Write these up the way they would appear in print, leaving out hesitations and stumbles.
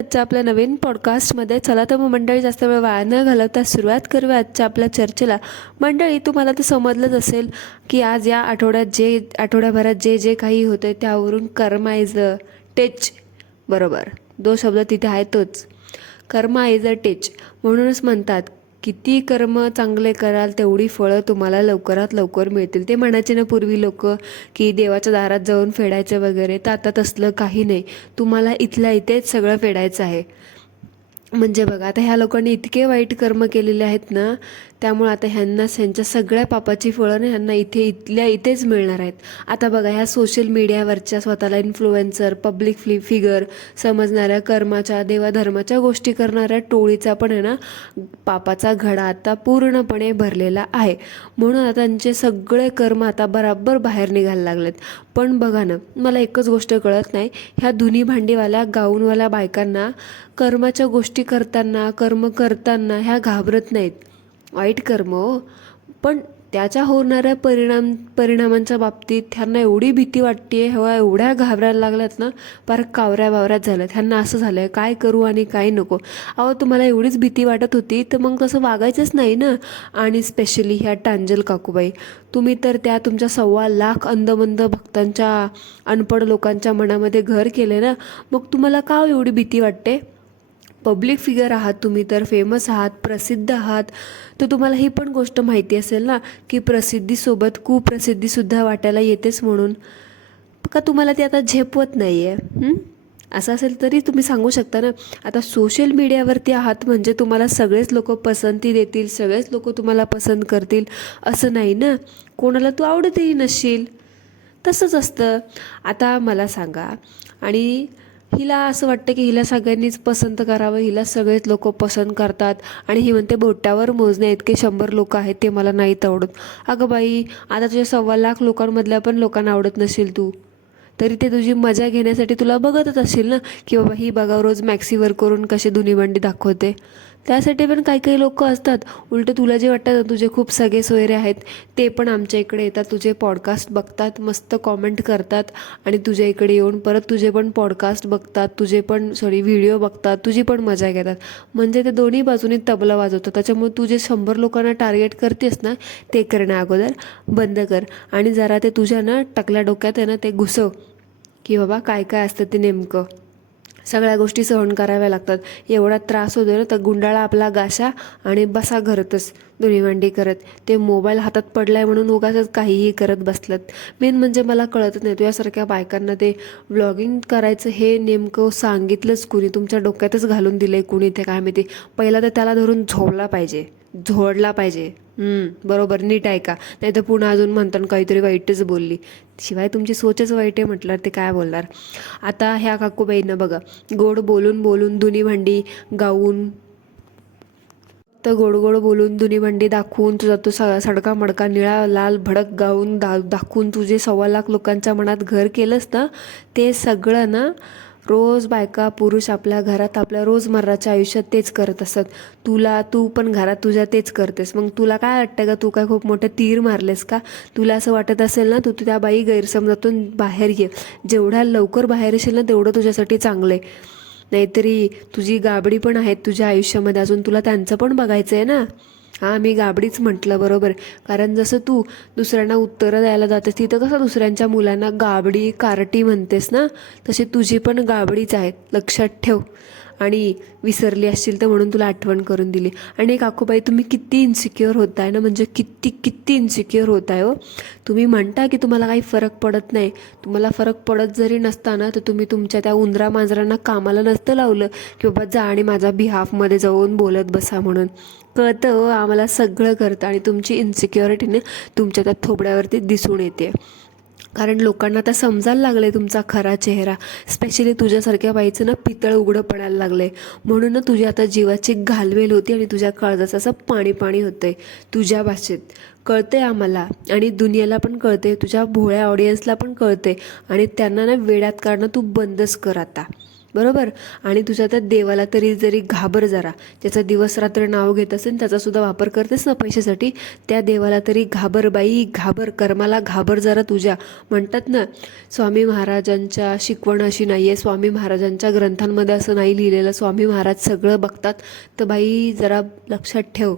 आजच्या आपल्या नवीन पॉडकास्टमध्ये. चला तर मग मंडळी, जास्त वेळ वाया न घालवता सुरुवात करूया आजच्या आपल्या चर्चेला. मंडळी, तुम्हाला तर समजलंच असेल की आज या आठवड्याभरात जे जे काही होतं त्यावरून कर्मा इज अ टेच. बरोबर, जो शब्द तिथे आहे तोच, कर्मा इज अ टेच. म्हणूनच म्हणतात, किती कर्म चांगले कराल तेवढी फळं तुम्हाला लवकरात लवकर मिळतील. ते म्हणायचे ना पूर्वी लोक की देवाच्या दारात जाऊन फेडायचं वगैरे, तर आता तसलं काही नाही. तुम्हाला इथल्या इथेच सगळं फेडायचं आहे. म्हणजे बघा, आता ह्या लोकांनी इतके वाईट कर्म केलेले आहेत ना, त्यामुळे आता ह्यांच्या सगळ्या पापाची फळं ना ह्यांना इथल्या इथेच मिळणार आहेत. आता बघा, ह्या सोशल मीडियावरच्या स्वतःला इन्फ्लुएन्सर, पब्लिक फिगर समजणाऱ्या, कर्माच्या देवाधर्माच्या गोष्टी करणाऱ्या टोळीचा पण आहे ना पापाचा घडा आता पूर्णपणे भरलेला आहे. म्हणून आता त्यांचे सगळे कर्म आता बराबर बाहेर निघायला लागलेत. पण बघा ना, मला एकच गोष्ट कळत नाही, ह्या धुनी भांडीवाल्या गाऊनवाल्या बायकांना कर्माच्या गोष्टी करताना, कर्म करताना ह्या घाबरत नाहीत. वाईट कर्म हो, पण त्याच्या होणाऱ्या परिणामांच्या बाबतीत ह्यांना एवढी भीती वाटते, हवा एवढ्या घाबरायला लागल्यात ना, पार कावऱ्या बावऱ्यात झाल्यात. ह्यांना असं झालंय, काय करू आणि काय नको. अहो, तुम्हाला एवढीच भीती वाटत होती तर मग तसं वागायचंच नाही ना. आणि स्पेशली ह्या टांजल काकूबाई, तुम्ही तर त्या तुमच्या 1.25 लाख अंधमंद भक्तांच्या, अनपढ लोकांच्या मनामध्ये घर केले ना, मग तुम्हाला का एवढी भीती वाटते? पब्लिक फिगर आहात तुम्ही, तर फेमस आहात, प्रसिद्ध आहात, तर तुम्हाला ही पण गोष्ट माहिती असेल ना की प्रसिद्धीसोबत कुप्रसिद्धीसुद्धा वाटायला येतेच. म्हणून का तुम्हाला ते आता झेपवत नाही आहे? असं असेल तरी तुम्ही सांगू शकता ना. आता सोशल मीडियावरती आहात म्हणजे तुम्हाला सगळेच लोक पसंती देतील, सगळेच लोक तुम्हाला पसंत करतील असं नाही ना. कोणाला तू आवडतही नसशील, तसंच असतं. आता मला सांगा, आणि हिला असं वाटतं की हिला सगळ्यांनीच पसंत करावं, हिला सगळेच लोक पसंत करतात, आणि ही म्हणते बोटावर मोजण्या इतके 100 लोक आहेत ते मला नाहीत आवडत. अगं बाई, आता तुझ्या 1.25 लाख लोकांमधल्या पण लोकांना आवडत नसेल तू, तरी ते तुझी मजा घेण्यासाठी तुला बघतच असशील ना, की बाबा ही बघा रोज मॅक्सीवर करून कशी धुनीभांडी दाखवते. त्यासाठी पण काही काही लोक असतात. उलट तुला जे वाटतं ना, तुझे खूप सगळे सोयरे आहेत ते पण आमच्या इकडे येतात, तुझे पॉडकास्ट बघतात, मस्त कॉमेंट करतात, आणि तुझ्या इकडे येऊन परत तुझे पण पॉडकास्ट बघतात, व्हिडिओ बघतात, तुझी पण मजा घेतात. म्हणजे ते दोन्ही बाजूनी तबला वाजवतात. त्याच्यामुळे तू जे 100 लोकांना टार्गेट करतेस ना, ते करण्या अगोदर बंद कर, आणि जरा ते तुझ्या ना टकल्या डोक्यात आहे ना ते घुसव की बाबा काय काय असतं ते नेमकं. सगळ्या गोष्टी सहन कराव्या लागतात. एवढा त्रास होतो ना, तर गुंडाळा आपला गाशा आणि बसा घरातच धुणीभांडी करत. ते मोबाईल हातात पडलाय म्हणून उगाचच काहीही करत बसलात. मेन म्हणजे मला कळत नाही, तुझ्यासारख्या बायकांना ते व्लॉगिंग करायचं हे नेमकं सांगितलंच कुणी, तुमच्या डोक्यातच घालून दिलंय कुणी ते काय माहिती. पहिला तर त्याला धरून झोडला पाहिजे. बरोबर, नीट ऐका, नाही तर पुन्हा अजून म्हणतात काहीतरी वाईटच बोलली. शिवाय तुमची सोचच वाईट आहे म्हटलं ते काय बोलणार. आता ह्या काकूबाईंना बघा, गोड बोलून बोलून धुनी गाऊन, तर गोड गोड बोलून धुनी दाखवून तुझा तो सडका मडका निळा लाल भडक गाऊन दाखवून तुझे 1.25 लाख लोकांच्या मनात घर केलंस ना, ते सगळं ना रोज बायका पुरुष आपल्या घरात आपल्या रोजमर्राच्या आयुष्यात तेच करत असतात. तू पण घरात तुझ्या तेच करतेस. मग तुला काय वाटतं का, तू काय खूप मोठं तीर मारलेस का? तुला असं वाटत असेल ना, तू त्या बाई गैरसमजातून बाहेर ये. जेवढ्या लवकर बाहेर येशील ना, तेवढं तुझ्यासाठी चांगलं आहे. नाहीतरी तुझी गाबडी पण आहेत तुझ्या आयुष्यामध्ये, अजून तुला त्यांचं पण बघायचं आहे ना. हां, मी गाबडीच म्हटलं, बरोबर. कारण जसं तू दुसऱ्यांना उत्तरं द्यायला जातेस, तिथं कसं दुसऱ्यांच्या मुलांना गाबडी कारटी म्हणतेस ना, तशी तुझी पण गाबडीच आहेत, लक्षात ठेव. आणि विसरली असशील तर म्हणून तुला आठवण करून दिली. आणि काकूबाई, तुम्ही किती इन्सिक्युअर होताय ना, म्हणजे किती किती इन्सिक्युअर होताय हो. तुम्ही म्हणता की तुम्हाला काही फरक पडत नाही. तुम्हाला फरक पडत जरी नसता ना, तर तुम्ही तुमच्या त्या उंदरा मांजरांना कामाला नसतं लावलं की बाबा जा आणि माझ्या बिहाफमध्ये जाऊन बोलत बसा म्हणून. कळतं हो आम्हाला, सगळं कळतं. आणि तुमची इन्सिक्युरिटीने तुमच्या त्या थोबड्यावरती दिसून येते. कारण लोकांना आता समजायला लागलं आहे तुमचा खरा चेहरा. स्पेशली तुझ्यासारख्या बाईचं ना पितळ उघडं पडायला लागलं आहे. म्हणून ना तुझी आता जीवाची घालवेल होती, आणि तुझ्या काळजाचं असं पाणी पाणी होतं आहे तुझ्या भाषेत. कळतंय आम्हाला, आणि दुनियाला पण कळते, तुझ्या भोळ्या ऑडियन्सला पण कळते. आणि त्यांना ना वेड्यात काढणं तू बंदच कर आता. बरोबर. आणि तुझ्या त्या देवाला तरी जरी घाबर जरा, ज्याचा दिवस रात्र नाव घेत असेल त्याचासुद्धा वापर करतेस ना पैशासाठी, त्या देवाला तरी घाबर बाई, घाबर, कर्माला घाबर जरा तुझ्या. म्हणतात ना, स्वामी महाराजांच्या शिकवण अशी नाही आहे, स्वामी महाराजांच्या ग्रंथांमध्ये असं नाही लिहिलेलं, स्वामी महाराज सगळं बघतात. तर बाई जरा लक्षात ठेव,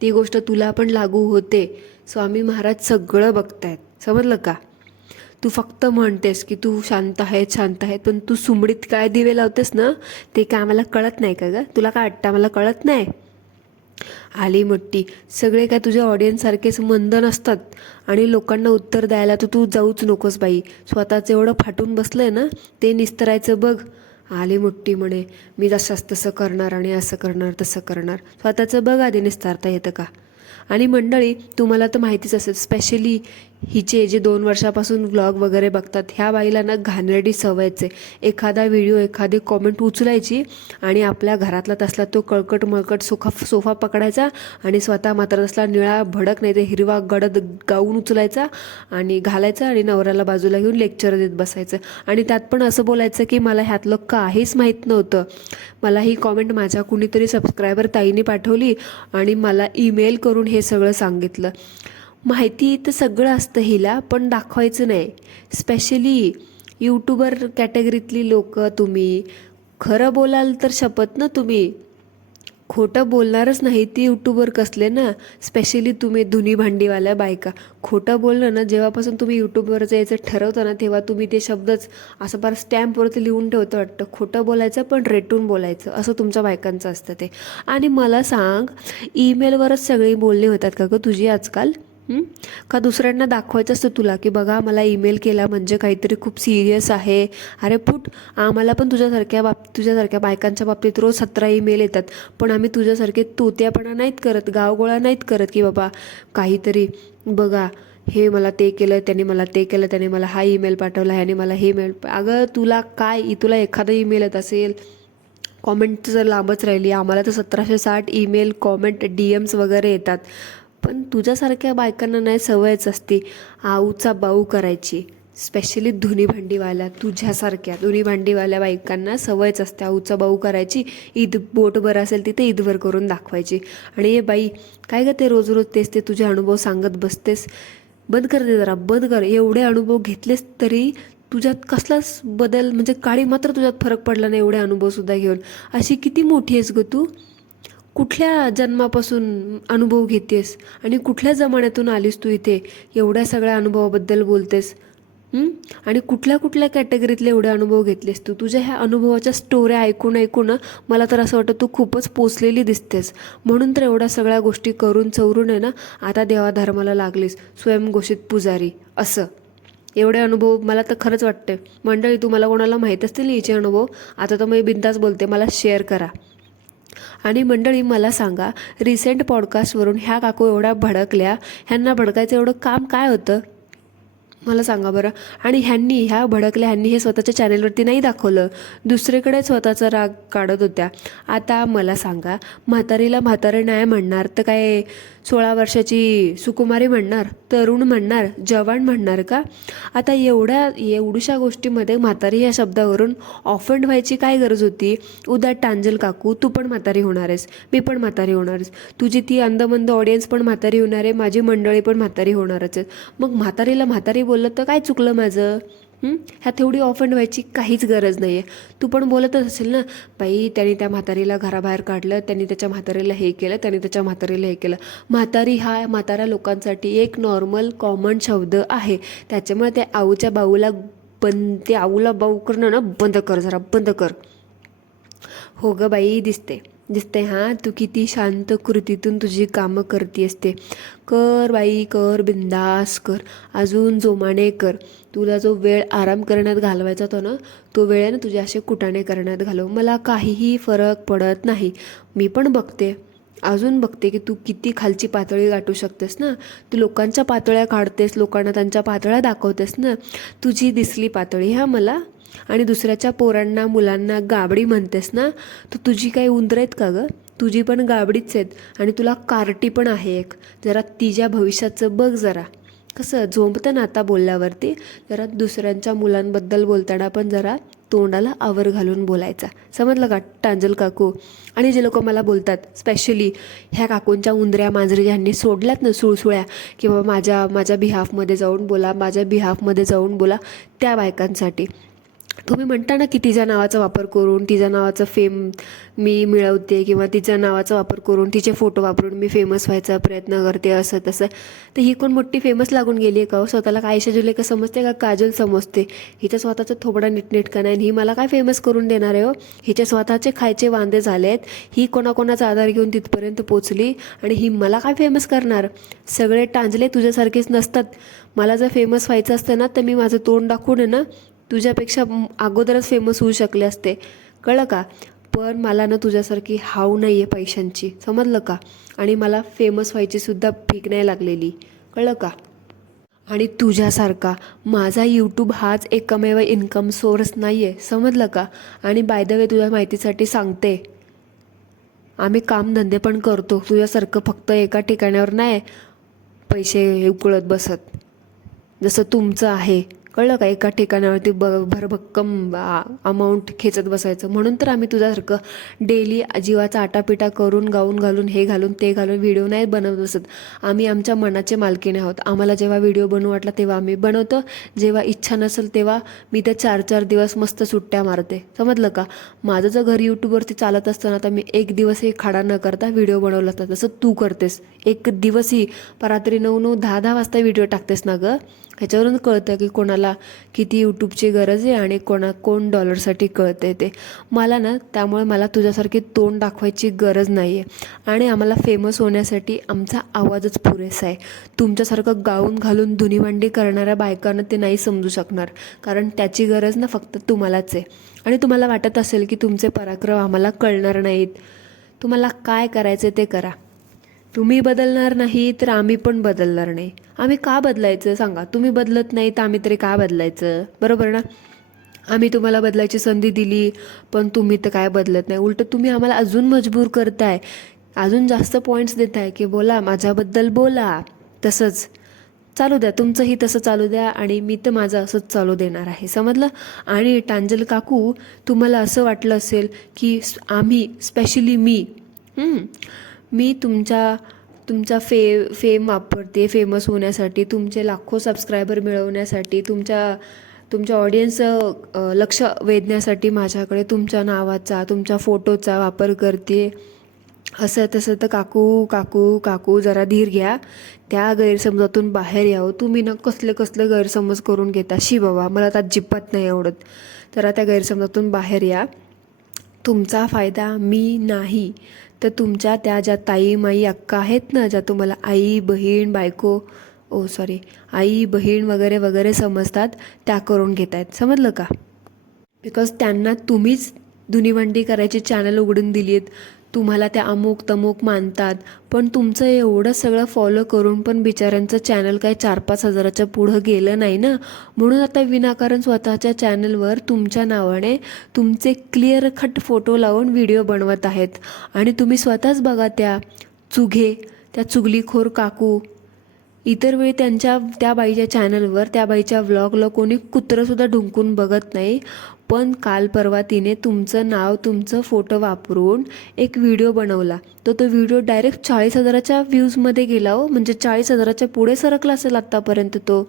ती गोष्ट तुला पण लागू होते. स्वामी महाराज सगळं बघतायत, समजलं का? तू फक्त म्हणतेस की तू शांत आहे शांत आहे, पण तू सुमडीत काय दिवे लावतेस ना, ते काय आम्हाला कळत नाही का गं? तुला काय वाटतं आम्हाला कळत नाही? आली मोठी. सगळे काय तुझ्या ऑडियन्ससारखेच मंद नसतात. आणि लोकांना उत्तर द्यायला तर तू जाऊच नकोस बाई. स्वतःचं एवढं फाटून बसलंय ना, ते निस्तरायचं बघ. आली मोठी म्हणे मी जसंच तसं करणार आणि असं करणार तसं करणार. स्वतःचं बघ आधी, निस्तारता येतं का? आणि मंडळी, तुम्हाला तर माहितीच असेल, स्पेशली हिचे जे 2 वर्षापासून व्लॉग वगैरे बघतात, ह्या बाईला ना घाणेरडी सवयच आहे. एखादा व्हिडिओ, एखादी कॉमेंट उचलायची आणि आपल्या घरातला तसला तो कळकट मळकट सोफा पकडायचा आणि स्वतः मात्र तसला निळा भडक नाही ते हिरवा गडद गाऊन उचलायचा आणि घालायचा आणि नवऱ्याला बाजूला घेऊन लेक्चर देत बसायचं. आणि त्यात पण असं बोलायचं की मला ह्यातलं काहीच माहीत नव्हतं, मला ही कॉमेंट माझ्या कुणीतरी सबस्क्रायबर ताईने पाठवली आणि मला ईमेल करून हे सगळं सांगितलं. माहिती तर सगळं असतं हिला, पण दाखवायचं नाही. स्पेशली यूट्यूबर कॅटेगरीतली लोक, तुम्ही खरं बोलाल तर शपथ ना, तुम्ही खोटं बोलणारच नाही. ती यूट्यूबर कसले ना, स्पेशली तुम्ही धुनी भांडीवाल्या बायका. खोटं बोलणं ना, जेव्हापासून तुम्ही यूट्यूबवरचं यायचं ठरवता ना, तेव्हा तुम्ही ते शब्दच असं फार स्टॅम्पवरती लिहून ठेवतं वाटतं. खोटं बोलायचं पण रेटून बोलायचं, असं तुमच्या बायकांचं असतं ते. आणि मला सांग, ईमेलवरच सगळी बोलणी होतात का गं तुझी आजकाल? का दुसऱ्यांना दाखवायचं असतं तुला की बघा मला ईमेल केला म्हणजे काहीतरी खूप सिरियस आहे? अरे फुट, आम्हाला पण तुझ्यासारख्या बायकांच्या बाबतीत रोज 17 ईमेल येतात, पण आम्ही तुझ्यासारखे तोत्यापणा नाहीत करत, गावगोळा नाहीत करत की बाबा काहीतरी बघा हे मला ते केलं, त्याने मला ते केलं, त्याने मला हा ईमेल पाठवला, ह्याने मला हे मेल. अगं तुला काय, तुला एखादा ईमेल येत असेल, कॉमेंट जर लांबच राहिली, आम्हाला तर 1760 ईमेल, कॉमेंट, DMs वगैरे येतात. पण तुझ्यासारख्या बायकांना नाही सवयच असते आऊचा बाऊ करायची. स्पेशली धुनी भांडीवाल्या, तुझ्यासारख्या धुनी भांडीवाल्या बायकांना सवयच असते आऊचा बाऊ करायची. ईद बोटभर असेल तिथे ईदभर करून दाखवायची. आणि हे बाई काय ग, ते रोज रोज तेच ते तुझे अनुभव सांगत बसतेस, बंद कर दे जरा, बंद कर. एवढे अनुभव घेतलेस तरी तुझ्यात कसलाच बदल, म्हणजे काळी मात्र तुझ्यात फरक पडला नाही एवढे अनुभवसुद्धा घेऊन. अशी किती मोठी आहेस ग तू? कुठल्या जन्मापासून अनुभव घेतेस आणि कुठल्या जमान्यातून आलीस तू इथे एवढ्या सगळ्या अनुभवाबद्दल बोलतेस? आणि कुठल्या कुठल्या कॅटेगरीतले एवढे अनुभव घेतलेस तू? तुझ्या ह्या अनुभवाच्या स्टोऱ्या ऐकून ऐकून मला तर असं वाटतं तू खूपच पोचलेली दिसतेस. म्हणून तर एवढ्या सगळ्या गोष्टी करून चवरून आहे ना, आता देवाधर्माला लागलीस, स्वयंघोषित पुजारी असं. एवढे अनुभव मला तर खरंच वाटते. मंडळी, तुम्हाला कोणाला माहीत असतील हिचे अनुभव, आता तर मी बिनधास्त बोलते, मला शेअर करा. आणि मंडळी, मला सांगा, रिसेंट पॉडकास्टवरून ह्या काकू एवढ्या भडकल्या, ह्यांना भडकायचं एवढं काम काय होतं मला सांगा बरं? आणि ह्या भडकल्या, ह्यांनी हे स्वतःच्या चॅनेलवरती नाही दाखवलं, दुसरीकडे स्वतःचा राग काढत होत्या. आता मला सांगा, म्हातारीला म्हातारी नाही म्हणणार तर काय 16 वर्षाची सुकुमारी म्हणणार, तरुण म्हणणार, जवान म्हणणार का? आता एवढ्याशा गोष्टीमध्ये म्हातारी या शब्दावरून ऑफेंड व्हायची काय गरज होती? उद्या टांजल काकू, तू पण म्हातारी होणार आहेस, मी पण म्हातारी होणार आहेस, तुझी ती अंदमंद ऑडियन्स पण म्हातारी होणार आहे, माझी मंडळी पण म्हातारी होणारच आहे. मग म्हातारीला म्हातारी बोललं तर काय चुकलं माझं? ह्यात एवढी ऑफेंड व्हायची काहीच गरज नाही आहे. तू पण बोलतच असेल ना, बाई त्यांनी त्या म्हातारीला घराबाहेर काढलं, त्यांनी त्याच्या म्हातारीला हे केलं, त्यांनी त्याच्या म्हातारीला हे केलं. म्हातारी हा म्हाताऱ्या लोकांसाठी एक नॉर्मल कॉमन शब्द आहे. त्याच्यामुळे ते आऊच्या बाऊला ते आऊला बाऊ करणं ना बंद कर, जरा बंद कर. हो ग बाई, दिसते हां, तू किती शांत कृतीतून तुझी कामं करते असते. कर बाई कर, बिंदास कर, अजून जोमाने कर. तुला जो वेळ आराम करण्यात घालवायचा होता ना, तो वेळ आहे ना तुझे असे कुटाणे करण्यात घालव. मला काहीही फरक पडत नाही. मी पण बघते, अजून बघते की तू किती खालची पातळी गाठू शकतेस ना. तू लोकांच्या पातळ्या काढतेस, लोकांना त्यांच्या पातळ्या दाखवतेस ना. तुझी दिसली पातळी हा मला. आणि दुसऱ्याच्या पोरांना मुलांना गाबडी म्हणतेस ना, तर तुझी काही उंदरं आहेत का गं? तुझी पण गाबडीच आहेत आणि तुला कार्टी पण आहे एक. जरा तिच्या भविष्याचं बघ जरा. कसं झोंबतं ना आता बोलल्यावरती, जरा दुसऱ्यांच्या मुलांबद्दल बोलताना पण जरा तोंडाला आवर घालून बोलायचा. समजलं का टांजल काकू? आणि जे लोक मला बोलतात, स्पेशली ह्या काकूंच्या उंदऱ्या मांजरी ज्यांनी सोडल्यात ना सुळसुळ्या, की बाबा माझ्या बिहाफमध्ये जाऊन बोला, माझ्या बिहाफमध्ये जाऊन बोला, त्या बायकांसाठी तुम्ही म्हणता ना की तिच्या नावाचा वापर करून तिच्या नावाचं फेम मी मिळवते, किंवा तिच्या नावाचा वापर करून तिचे फोटो वापरून मी फेमस व्हायचा प्रयत्न करते, असं तसं. तर ही कोण मोठी फेमस लागून गेली आहे का हो? स्वतःला काय आयशा जुलेखा समजते का काजल समजते? हिचं स्वतःचं थोबडा नीटनेटका नाही, ही मला काय फेमस करून देणार आहे हो? हिचे स्वतःचे खायचे वांदे झाले आहेत, ही कोणाकोणाचा आधार घेऊन तिथपर्यंत पोचली, आणि ही मला काय फेमस करणार? सगळे टांजले तुझ्यासारखेच नसतात. मला जर फेमस व्हायचं असतं ना, तर मी माझं तोंड दाखवून आहे ना तुझ्यापेक्षा अगोदरच फेमस होऊ शकले असते, कळलं का? पण मला ना तुझ्यासारखी हाव नाही आहे पैशांची, समजलं का? आणि मला फेमस व्हायची सुद्धा भीक नाही लागलेली, कळलं का? आणि तुझ्यासारखा माझा यूट्यूब हाच एकमेव इन्कम सोर्स नाही आहे, समजलं का? आणि बाय द वे तुझ्या माहितीसाठी सांगते, आम्ही कामधंदे पण करतो, तुझ्यासारखं फक्त एका ठिकाणावर नाही पैसे उकळत बसत जसं तुमचं आहे, कळलं का? एका ठिकाणावरती भरभक्कम अमाऊंट खेचत बसायचं. म्हणून तर आम्ही तुझ्यासारखं डेली जीवाचा आटापिटा करून गाऊन घालून हे घालून ते घालून व्हिडिओ नाही बनवत बसत. आम्ही आमच्या मनाचे मालकीने आहोत. आम्हाला जेव्हा व्हिडिओ बनवू वाटला तेव्हा आम्ही बनवतो, जेव्हा इच्छा नसेल तेव्हा मी ते 4-4 दिवस मस्त सुट्ट्या मारते, समजलं का? माझं जर घरी यूट्यूबवरती चालत असताना तर मी एक दिवसही खाडा न करता व्हिडिओ बनवला असता. तसं तू करतेस, एक दिवसही रात्री 9-9, 10-10 वाजता व्हिडिओ टाकतेस ना गं. ह्याच्यावरून कळतं की कोणाला किती यूट्यूबची गरज आहे आणि कोण डॉलरसाठी कळते ते. मला ना त्यामुळे मला तुझ्यासारखी तोंड दाखवायची गरज नाही आहे. आणि आम्हाला फेमस होण्यासाठी आमचा आवाजच पुरेसा आहे. तुमच्यासारखं गाऊन घालून धुनीमांडी करणाऱ्या बायकांना ते नाही समजू शकणार, कारण त्याची गरज ना फक्त तुम्हालाच आहे. आणि तुम्हाला वाटत असेल की तुमचे पराक्रम आम्हाला कळणार नाहीत. तुम्हाला काय करायचे ते करा. तुम्ही बदलणार नाही तर आम्ही पण बदलणार नाही. आम्ही का बदलायचं सांगा? तुम्ही बदलत नाही तर आम्ही तरी का बदलायचं? बरोबर ना? आम्ही तुम्हाला बदलायची संधी दिली, पण तुम्ही तर काय बदलत नाही. उलट तुम्ही आम्हाला अजून मजबूर करताय, अजून जास्त पॉईंट्स देताय की बोला, माझ्याबद्दल बोला. तसंच चालू द्या, तुमचंही तसं चालू द्या, आणि मी तर माझं असंच चालू देणार आहे, समजलं? आणि टांजल काकू, तुम्हाला असं वाटलं असेल की आम्ही स्पेशली मी तुमचा फेम वापरते फेमस होण्यासाठी, तुमचे लाखो सबस्क्रायबर मिळवण्यासाठी, तुमच्या ऑडियन्सचं लक्ष वेधण्यासाठी माझ्याकडे तुमच्या नावाचा, तुमच्या फोटोचा वापर करते, असं तसं. तर काकू काकू काकू जरा धीर घ्या, त्या गैरसमजातून बाहेर यावं. तुम्ही ना कसले गैरसमज करून घेता, शी बाबा, मला तर अजिबात नाही आवडत. जरा त्या गैरसमजातून बाहेर या. तुमचा फायदा मी नाही तर तुमच्या त्या ज्या ताई माई अक्का आहेत ना, ज्या तुम्हाला आई बहीण बायको आई बहीण वगैरे वगैरे समजतात, त्या करून घेत आहेत, समजलं का? बिकॉज त्यांना तुम्हीच धुनीभांडी करायची चॅनल उघडून दिली आहेत. तुम्हाला त्या अमुक तमुक मानतात, पण तुमचं एवढं सगळं फॉलो करून पण बिचाऱ्यांचं चॅनल काही 4-5 हजाराच्या पुढं गेलं नाही ना. म्हणून आता विनाकारण स्वतःच्या चॅनलवर तुमच्या नावाने तुमचे क्लिअर कट फोटो लावून व्हिडिओ बनवत आहेत. आणि तुम्ही स्वतःच बघा, त्या चुगलीखोर काकू, इतर वेळी त्या बाईच्या चॅनलवर, त्या बाईच्या व्लॉगला कोणी कुत्रंसुद्धा ढुंकून बघत नाही. पण काल परवा तिने तुमचं नाव, तुमचं फोटो वापरून एक व्हिडिओ बनवला. तो व्हिडिओ डायरेक्ट 40,000च्या व्ह्यूजमध्ये गेला हो. म्हणजे 40,000च्या पुढे सरकला असेल आत्तापर्यंत तो.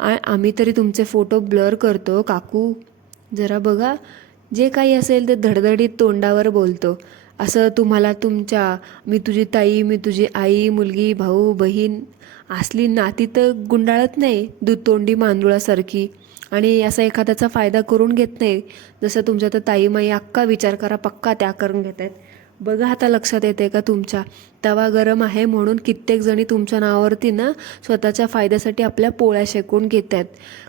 आम्ही तरी तुमचे फोटो ब्लर करतो काकू, जरा बघा. जे काही असेल ते धडधडीत तोंडावर बोलतो. असं तुम्हाला मी तुझी ताई, मी तुझी आई, मुलगी, भाऊ, बहीण असली नाती तर गुंडाळत नाही दुतोंडी मांदुळासारखी. आणि असा एखाद्याचा फायदा करून घेत नाही. जसं तुमच्या तर ताई माई अक्का, विचार करा, पक्का त्या करून घेत आहेत. बघा आता लक्षात येते का तुमच्या? तवा गरम आहे म्हणून कित्येक जणी तुमच्या नावावरती ना स्वतःच्या फायद्यासाठी आपल्या पोळ्या शेकून घेत आहेत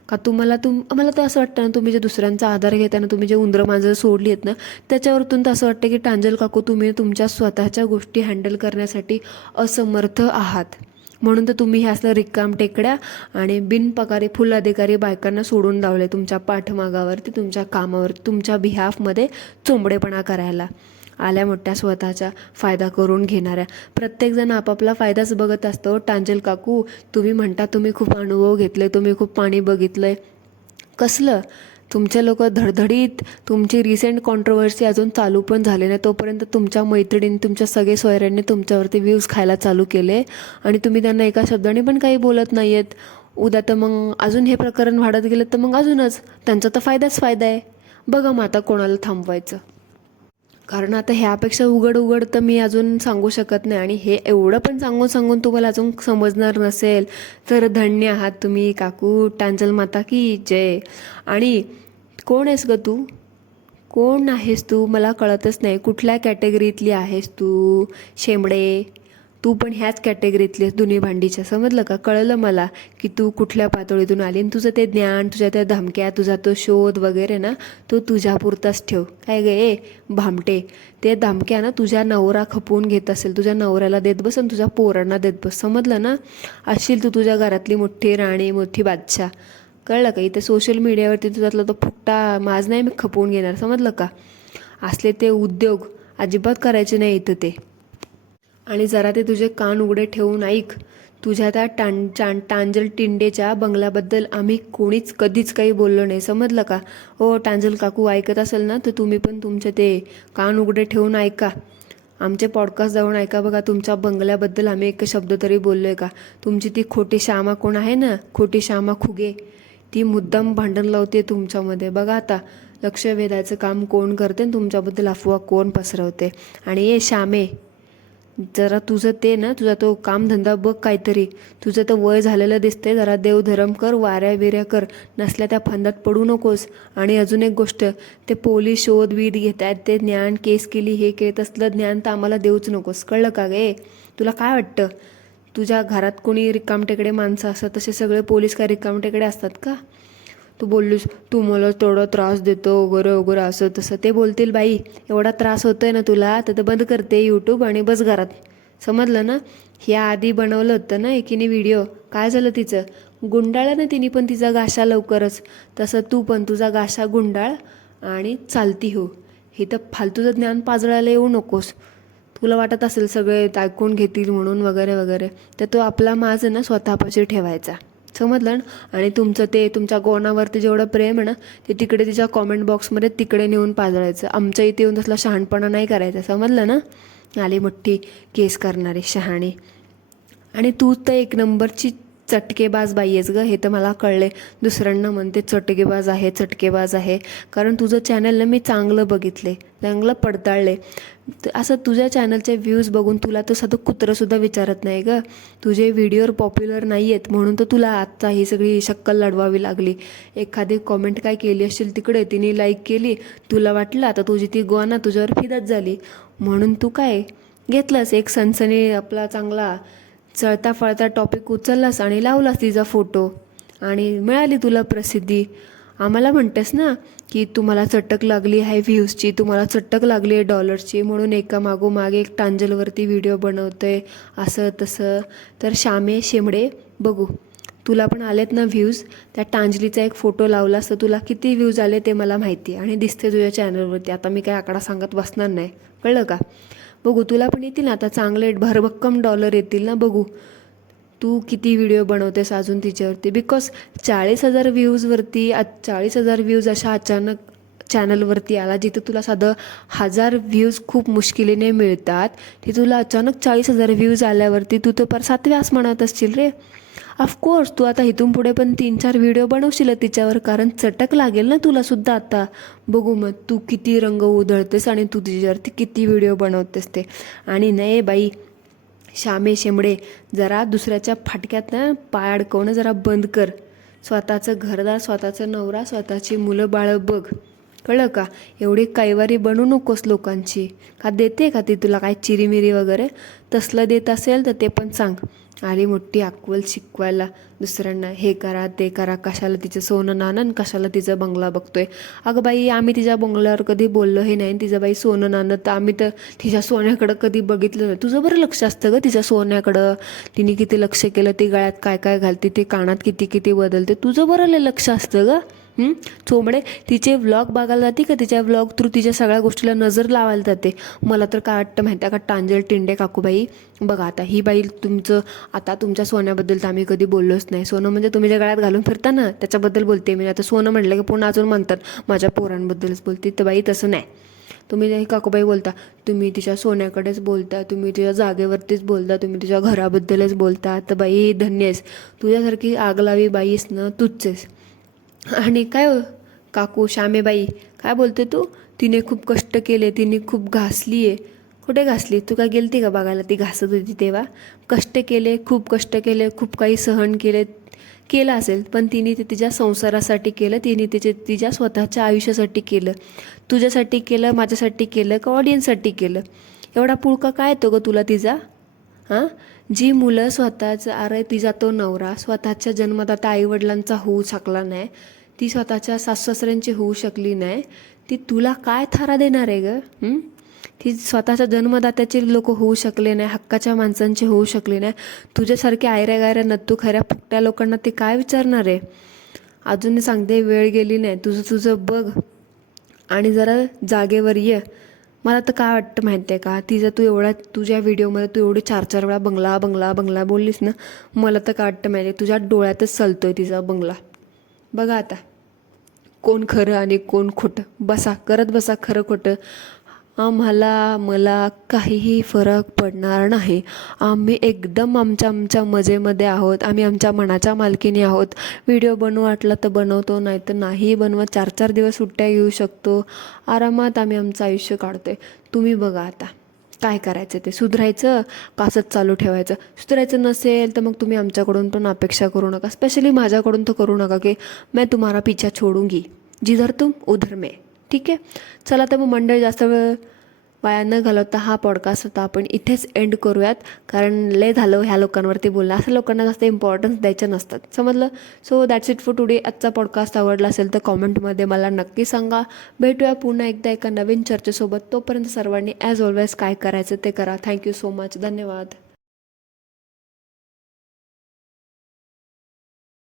का? मला तर असं वाटतं ना, तुम्ही जे दुसऱ्यांचा आधार घेताना तुम्ही जे उंदरं मांजरं सोडली आहेत ना, त्याच्यावरतून तर असं वाटतं की टांजल काकू, तुम्ही तुमच्या स्वतःच्या गोष्टी हँडल करण्यासाठी असमर्थ आहात. म्हणून तर तुम्ही हे असलं रिकाम टेकड्या आणि बिनपगारी फुल अधिकारी बायकांना सोडून लावले तुमच्या पाठमागावरती, तुमच्या कामावरती, तुमच्या बिहाफमध्ये चोंबडेपणा करायला. आल्या मोठ्या स्वतःचा फायदा करून घेणाऱ्या. प्रत्येकजण आपापला फायदाच बघत असतो. टांजल काकू, तुम्ही म्हणता तुम्ही खूप अनुभव घेतले, तुम्ही खूप पाणी बघितलंय. कसलं? तुमचे लोक धडधडीत, तुमची रिसेंट कॉन्ट्रोवर्सी अजून चालू पण झाले नाही तोपर्यंत तुमच्या मैत्रिणी, तुमच्या सगळे सोयऱ्यांनी तुमच्यावरती व्ह्यूज खायला चालू केले आणि तुम्ही त्यांना एका शब्दाने पण काही बोलत नाही आहेत. उद्या तर मग अजून हे प्रकरण वाढत गेलं तर मग अजूनच त्यांचा तर फायदाच फायदा आहे. बघा मग आता कोणाला थांबवायचं. कारण आता ह्यापेक्षा उघड तर मी अजून सांगू शकत नाही. आणि हे एवढं पण सांगून तुम्हाला अजून समजणार नसेल तर धन्य आहात तुम्ही काकू. टांजल माता की जय. आणि कोण आहेस ग तू? कोण आहेस तू? मला कळतच नाही. कुठल्या कॅटेगरीतली आहेस तू शेंबडे? तू पण ह्याच कॅटेगरीतली आहेस धुनी भांडीच्या. समजलं का? कळलं मला की तू कुठल्या पातळीतून आली. आणि तुझं ते ज्ञान, तुझ्या त्या धमक्या, तुझा तो शोध वगैरे ना, तो तुझ्यापुरताच ठेव. काय गे भामटे, ते धमक्या ना तुझ्या नवरा खपवून घेत असेल, तुझ्या नवऱ्याला देत बस आणि तुझ्या पोरांना देत बस. समजलं ना? असशील तू तुझ्या घरातली मोठी राणी, मोठी बादशाह. कळलं का? इथे सोशल मीडियावरती तुझ्यातला तो फुकटा माज नाही मी खपवून घेणार. समजलं का? असले ते उद्योग अजिबात करायचे नाही इथं ते. आणि जरा ते तुझे कान उघडे ठेवून ऐक. तुझ्या त्या टांजल टिंडेच्या बंगल्याबद्दल आम्ही कोणीच कधीच काही बोललो नाही. समजलं का? हो टांजल काकू, ऐकत असेल ना तर तुम्ही पण तुमचे ते कान उघडे ठेवून ऐका. आमचे पॉडकास्ट जाऊन ऐका. बघा तुमच्या बंगल्याबद्दल आम्ही एक शब्द तरी बोललो आहे का? तुमची ती खोटी श्यामा कोण आहे ना, खोटी श्यामा खुगे, ती मुद्दाम भांडण लावते तुमच्यामध्ये. बघा आता लक्ष वेधायचं काम कोण करते आणि तुमच्याबद्दल अफवा कोण पसरवते. आणि ये श्यामे, जरा तुझं ते ना, तुझा तो कामधंदा बघ काहीतरी. तुझं तर वय झालेलं दिसतंय. जरा देवधर्म कर, वाऱ्या बिऱ्या कर, नसल्या त्या फंदात पडू नकोस. आणि अजून एक गोष्ट, ते पोलीस शोध बीद घेत आहेत, ते ज्ञान केस केली हे केलं तसलं ज्ञान तर आम्हाला देऊच नकोस. कळलं का गे? तुला काय वाटतं तुझ्या घरात कोणी रिकामटेकडे माणसं असतात तसे सगळे पोलीस काय रिकामटेकडे असतात का? तू बोललीस तू मला थोडा त्रास देतो वगैरे वगैरे असं तसं. ते बोलतील बाई एवढा त्रास होतोय ना तुला तर बंद करते यूट्यूब आणि बस घरात. समजलं ना? ह्या आधी बनवलं होतं ना एकीने व्हिडिओ, काय झालं तिचं? गुंडाळलं ना तिने पण तिचा गाशा लवकरच. तसं तू पण तुझा गाशा गुंडाळ आणि चालती हो. हे तर फालतूचं ज्ञान पाजळायला येऊ नकोस. तुला वाटत असेल सगळे ऐकून घेतील म्हणून वगैरे वगैरे, तर तो आपला माज ना स्वतःपाशी ठेवायचा. समजलं ना? आणि तुमचं ते तुमच्या गोनावरती जेवढं प्रेम आहे ना ते तिकडे तिच्या कॉमेंट बॉक्समध्ये तिकडे नेऊन पाजळायचं. आमच्या इथे येऊन तसला शहाणपणा नाही करायचा. समजलं ना? आली मोठी केस करणारी शहाणी. आणि तू तर एक नंबरची चटकेबाज बाई आहेस ग, हे तर मला कळले. दुसऱ्यांना म्हणते चटकेबाज आहे, चटकेबाज आहे. कारण तुझं चॅनलला मी चांगलं बघितले, चांगलं पडताळले. असं तुझ्या चॅनलचे व्ह्यूज बघून तुला तर साधं कुत्रंसुद्धा विचारत नाही ग. तुझे व्हिडिओ पॉप्युलर नाही आहेत म्हणून तर तुला आत्ता ही सगळी शक्कल लढवावी लागली. एखादी कॉमेंट काय केली असेल तिकडे, तिने लाईक केली, तुला वाटलं आता तुझी ती गोना तुझ्यावर फिदत झाली म्हणून तू काय घेतलंस एक सनसनी आपला चांगला चळता फळता टॉपिक उचललास आणि लावलास तिचा फोटो आणि मिळाली तुला प्रसिद्धी. आम्हाला म्हणतेस ना की तुम्हाला चटक लागली आहे व्ह्यूजची, तुम्हाला चटक लागली आहे डॉलर्सची, म्हणून एका मागोमागे एक टांजलवरती व्हिडिओ बनवतोय असं तसं. तर श्यामे शेंबडे बघू, तुला पण आलेत ना व्ह्यूज. त्या टांजलीचा एक फोटो लावलास तर तुला किती व्ह्यूज आले ते मला माहिती आहे आणि दिसते तुझ्या चॅनलवरती. आता मी काय आकडा सांगत बसणार नाही. कळलं का? बघू तुला पण येतील ना आता चांगले भरभक्कम डॉलर येतील ना. बघू तू किती व्हिडिओ बनवतेस अजून तिच्यावरती. बिकॉज 40,000 व्ह्यूजवरती 40,000 व्ह्यूज अशा अचानक चॅनलवरती आला जिथे तुला साधं 1000 व्ह्यूज खूप मुश्किलीने मिळतात, ते तुला अचानक 40,000 व्ह्यूज आल्यावरती तू तर पर 7व्या आसमानात असशील रे. ऑफकोर्स तू आता इथून पुढे पण 3-4 व्हिडिओ बनवशील तिच्यावर, कारण चटक लागेल ना तुला सुद्धा आता. बघू मग तू किती रंग उधळतेस आणि तू तिच्यावरती किती व्हिडिओ बनवतेस ते. आणि नाही बाई श्यामे शेंबडे, जरा दुसऱ्याच्या फाटक्यात ना पाय अडकवणं जरा बंद कर. स्वतःचं घरदार, स्वतःचं नवरा, स्वतःची मुलं बाळं बघ. कळलं का? एवढी कैवारी बनू नकोस लोकांची. का देते का ती तुला काय चिरीमिरी वगैरे? तसलं देत असेल तर ते पण सांग. आली मोठी अक्कल शिकवायला दुसऱ्यांना, हे करा ते करा. कशाला तिचं सोनं नाणं, कशाला तिचं बंगला बघतोय. अगं बाई आम्ही तिच्या बंगल्यावर कधी बोललो हे नाही. तिचं बाई सोनं नाणं तर आम्ही तर तिच्या सोन्याकडं कधी बघितलं नाही. तुझं बरं लक्ष असतं गं तिच्या सोन्याकडं. तिने किती लक्ष केलं, ती गळ्यात काय काय घालते, ते कानात किती किती बदलते, तुझं बरं लक्ष असतं गं. चोमडे तिचे व्लॉग बघायला जाते का तिच्या व्लॉग थ्रू तिच्या सगळ्या गोष्टीला नजर लावायला जाते. मला तर काय वाटतं माहिती आहे का, टांजल टिंडे काकूबाई बघा आता ही बाई तुमचं आता तुमच्या सोन्याबद्दल तर आम्ही कधी बोललोच नाही. सोनं म्हणजे तुम्ही ज्या गळ्यात घालून फिरता ना त्याच्याबद्दल बोलते मी. आता सोनं म्हटलं की पुन्हा अजून म्हणतात माझ्या पोरांबद्दलच बोलते. तर बाई तसं नाही. तुम्ही काकूबाई बोलता, तुम्ही तिच्या सोन्याकडेच बोलता, तुम्ही तिच्या जागेवरतीच बोलता, तुम्ही तिच्या घराबद्दलच बोलता. तर बाई धन्य आहेस, तुझ्यासारखी आगलावी बाईस ना तूच आहेस. आणि काय काकू श्यामेबाई काय बोलते तू, तिने खूप कष्ट केले, तिने खूप घासली आहे. कुठे घासली, तू काय गेलती का बघायला ती घासत होती तेव्हा? कष्ट केले, खूप कष्ट केले, खूप काही सहन केलं असेल, पण तिने ते तिच्या संसारासाठी केलं, तिने तिच्या स्वतःच्या आयुष्यासाठी केलं. तुझ्यासाठी केलं, माझ्यासाठी केलं का ऑडियन्ससाठी केलं? एवढा पुळका काय येतो ग तुला तिचा? हां, जी मुलं स्वतःचं, अरे तिचा तो नवरा स्वतःच्या जन्मदाता आईवडिलांचा होऊ शकला नाही, ती स्वतःच्या सासूसासऱ्यांची होऊ शकली नाही, ती तुला काय थारा देणार आहे ग? ती स्वतःच्या जन्मदात्याचे लोक होऊ शकले नाही, हक्काच्या माणसांचे होऊ शकले नाही, तुझ्यासारखे आयऱ्या गायऱ्या नत्तू खऱ्या फुकट्या लोकांना ते काय विचारणार आहे? अजून सांगते, वेळ गेली नाही, तुझं बघ आणि जरा जागेवर ये. मला तर काय वाटतं माहिती आहे का, तिचं तू एवढा तुझ्या व्हिडिओमध्ये तू एवढी 4-4 वेळा बंगला बंगला बंगला बोललीस ना, मला तर काय वाटतं माहिती आहे, तुझ्या डोळ्यातच चालतोय तिचा बंगला. बघा आता कोण खरं आणि कोण खोटं, करत बसा खरं खोटं. मला काहीही फरक पडणार नाही. आम्ही एकदम आमच्या मजेमध्ये आहोत, आम्ही आमच्या मनाच्या मालकीने आहोत. व्हिडिओ बनवू वाटला तर बनवतो, नाही तर नाही बनवत. 4-4 दिवस सुट्ट्या घेऊ शकतो, आरामात आम्ही आमचं आयुष्य काढतोय. तुम्ही बघा आता काय करायचं, ते सुधारायचं का असंच चालू ठेवायचं? सुधारायचं नसेल तर मग तुम्ही आमच्याकडून पण अपेक्षा करू नका, स्पेशली माझ्याकडून तर करू नका की मैं तुम्हारा पीछा छोडूंगी, जिधर तुम उधर मैं. ठीक आहे, चला तर मग मंडळी, जास्त वेळ वाया न घालवता हा पॉडकास्ट होता आपण इथेच एंड करूयात, कारण लय झालं ह्या लोकांवरती बोलणं. असं लोकांना जास्त इम्पॉर्टन्स द्यायचं नसतात, समजलं? So that's it for today. आजचा पॉडकास्ट आवडला असेल तर कॉमेंटमध्ये मला नक्की सांगा. भेटूया पुन्हा एकदा एका नवीन चर्चेसोबत. तोपर्यंत सर्वांनी ॲज ऑलवेज काय करायचं ते करा. Thank you so much. धन्यवाद.